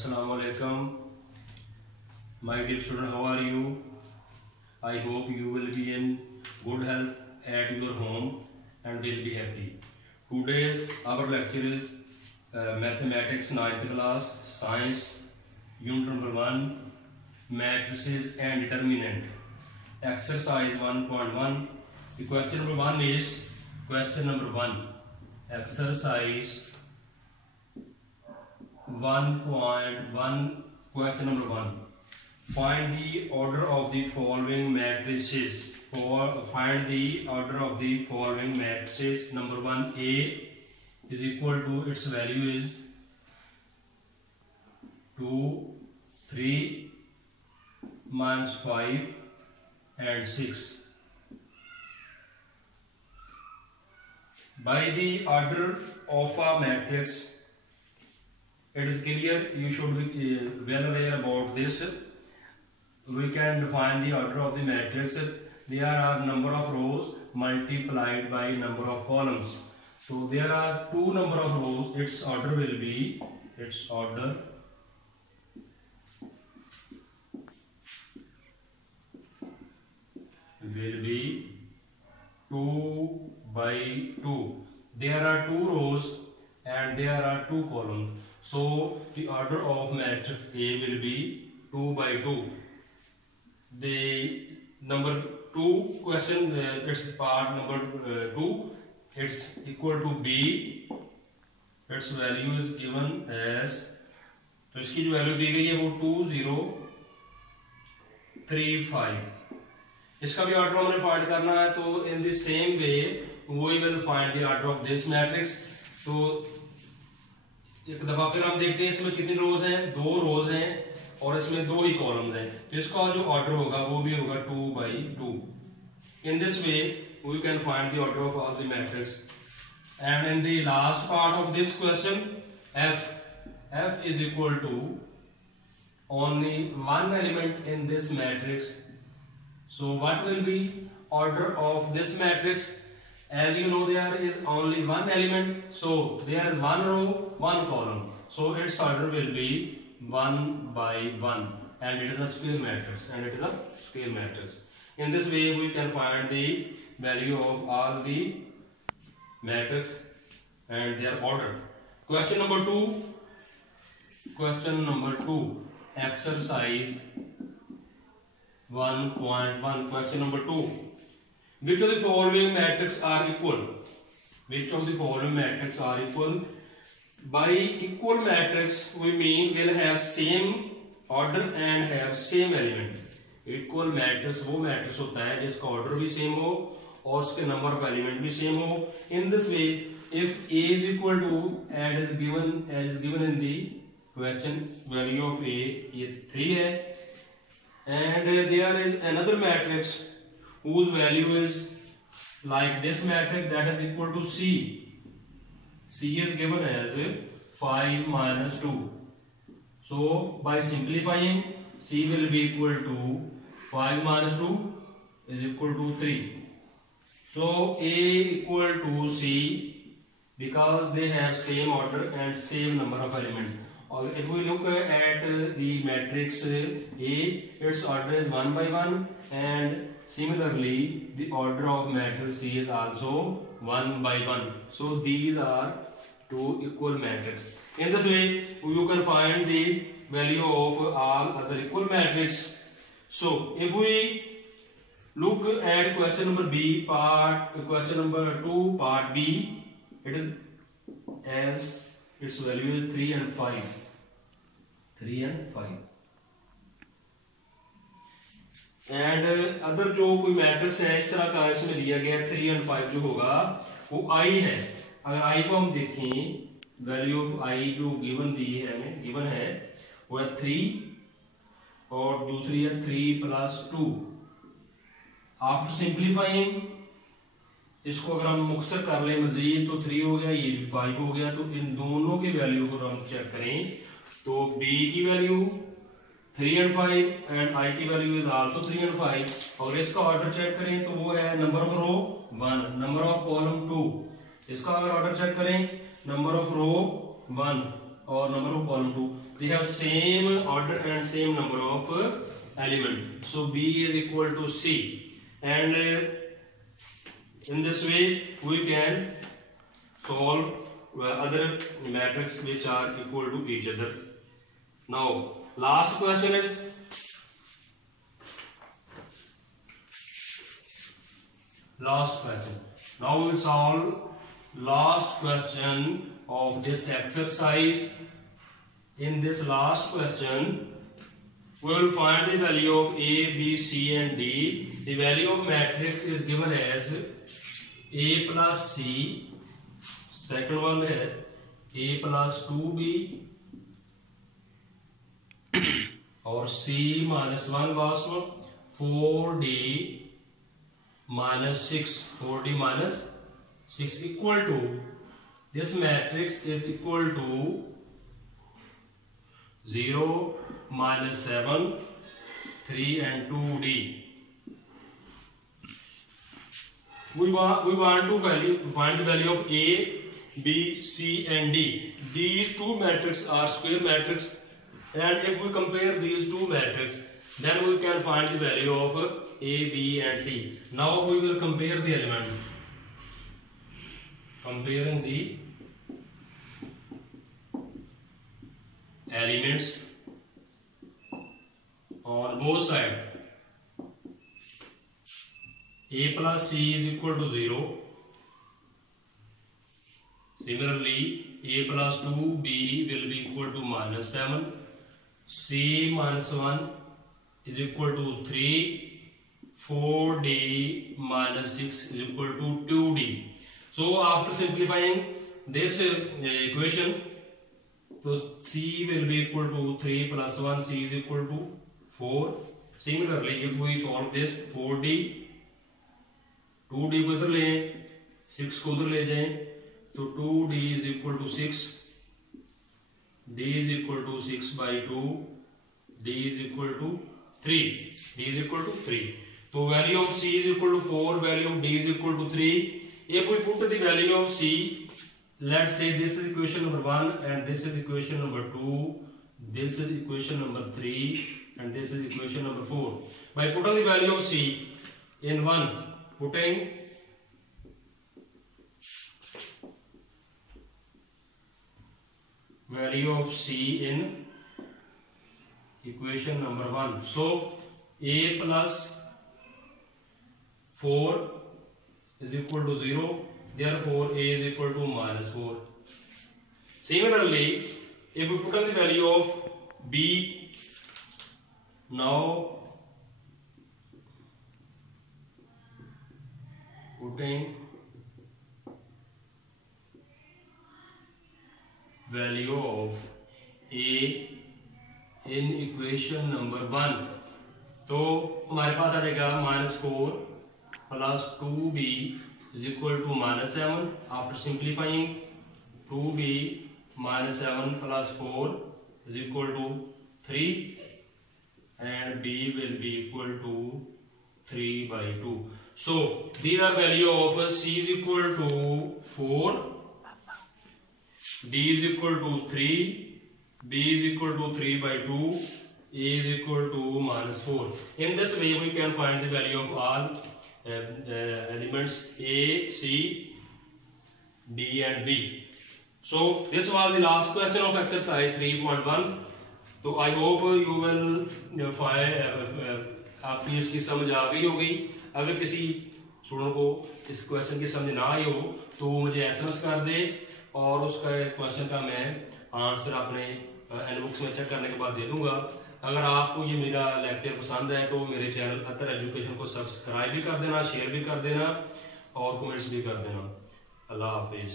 Assalamu alaikum. My dear student, how are you? I hope you will be in good health at your home and will be happy. Today's our lecture is Mathematics 9th class, Science, Unit number 1, Matrices and Determinant. Exercise 1.1. The question number 1 is question number 1. Exercise 1.1, question number 1. Find the order of the following matrices. Find the order of the following matrices. Number 1, A is equal to, its value is 2, 3, minus 5 and 6. By the order of a matrix, it is clear, you should be well aware about this. We can define the order of the matrix. There are number of rows multiplied by number of columns. So there are two number of rows. Its order will be 2 by 2. There are two rows and there are two columns. So the order of matrix A will be 2 by 2. The number 2 question, its part number 2, it's equal to B. Its value is given as, तो इसकी जो value दी गई है वो 2035. इसका भी order हमने find करना है. तो in the same way we will find the order of this matrix. तो एक दफा फिर हम देखते हैं इसमें कितनी रोज हैं. 2 रोज हैं और इसमें 2 ही कॉलम्स हैं. तो इसका जो ऑर्डर होगा वो भी होगा 2 by 2. In this way we can find the order of all the matrix. And in the last part of this question, f is equal to only one element in this matrix. So what will be order of this matrix? As you know, there is only one element, so there is one row, one column. So its order will be 1 by 1, and it is a square matrix. In this way, we can find the value of all the matrix and their order. Question number 2. Exercise 1.1. Question number 2. Which of the following matrices are equal? By equal matrix we mean will have same order and have same element. Equal matrix वो matrix होता है जिसका order भी same हो और उसके number of element भी same हो. In this way, if A is equal to, as is given in the question, value of A is 3 है, and there is another matrix whose value is like this matrix, that is equal to C. C is given as 5 minus 2. So by simplifying, C will be equal to 5 minus 2 is equal to 3. So A equal to C because they have same order and same number of elements. Or if we look at the matrix A, its order is 1 by 1, and similarly the order of matrix C is also 1 by 1. So these are two equal matrices. In this way you can find the value of all other equal matrices. So if we look at question number B, question number 2, part B, it is as its value is 3 and 5. And other जो कोई matrix है इस तरह का इसमें दिया गया 3 and 5 जो होगा वो I है. अगर I को हम देखें, वैल्यू ऑफ I जो गिवन है वो है 3 और दूसरी है 3 plus 2. आफ्टर सिंप्लीफाइंग इसको अगर हम मुख्तसर कर लें मजीद तो 3 हो गया, ये भी 5 हो गया. तो इन दोनों की वैल्यू को हम चेक करें तो B की वैल्यू 3 and 5 and I की वैल्यू इज आल्सो 3 and 5. और इसका ऑर्डर चेक करें तो वो है number of row 1, number of column 2. इसका अगर ऑर्डर चेक करें, number of row 1 or number of column 2, they have same order and same number of element. So B is equal to C, and in this way we can solve other matrix which are equal to each other. Now last question is now we will solve last question of this exercise. In this last question we will find the value of A, B, C and D. The value of matrix is given as A plus C, second one है A plus 2B और C minus 1 last one, 4D minus 6, 4D minus 6 equal to, this matrix is equal to 0 minus 7, 3 and 2D. We want to find the value of A, B, C and D. These two matrices are square matrix, and if we compare these two matrices, then we can find the value of A, B and C. Now we will compare the element. Comparing the elements on both sides. A plus C is equal to 0. Similarly, A plus 2B will be equal to minus 7. C minus 1 is equal to 3. 4D minus 6 is equal to 2D. So after simplifying this equation, so C will be equal to 3 plus 1, C is equal to 4. Similarly, if we solve this, 4D, 2D को इधर ले, 6 को उधर ले जाएं, तो 2D is equal to 6, D is equal to 6 by 2, D is equal to 3, D is equal to 3. So value of C is equal to 4, value of D is equal to 3. If we put the value of C, let's say this is equation number 1 and this is equation number 2, this is equation number 3 and this is equation number 4. By putting the value of C in 1, putting value of C in equation number 1. So A plus 4 is equal to 0. Therefore, A is equal to minus 4. Similarly, if we put on the value of B, now putting value of A in equation number 1, तो हमारे पास आ जाएगा -4 plus 2B is equal to -7. After simplifying, 2B minus 7 plus 4 is equal to 3 and B will be equal to 3 by 2. So these are value of C is equal to 4, D is equal to 3, B is equal to 3 by 2, A is equal to -4. In this way we can find the value of all elements A, C, D and B. So this was the last question of exercise 3.1. तो I hope you will find आपकी इसकी समझ आ गई होगी. अगर किसी student को इस क्वेश्चन की समझ ना आई हो तो मुझे SMS कर दे और उसका क्वेश्चन का मैं आंसर अपने इनबॉक्स में चेक करने के बाद दे दूंगा. अगर आपको ये मेरा लेक्चर पसंद है तो मेरे चैनल अतर एजुकेशन को सब्सक्राइब भी कर देना, शेयर भी कर देना और कमेंट्स भी कर देना. अल्लाह हाफिज.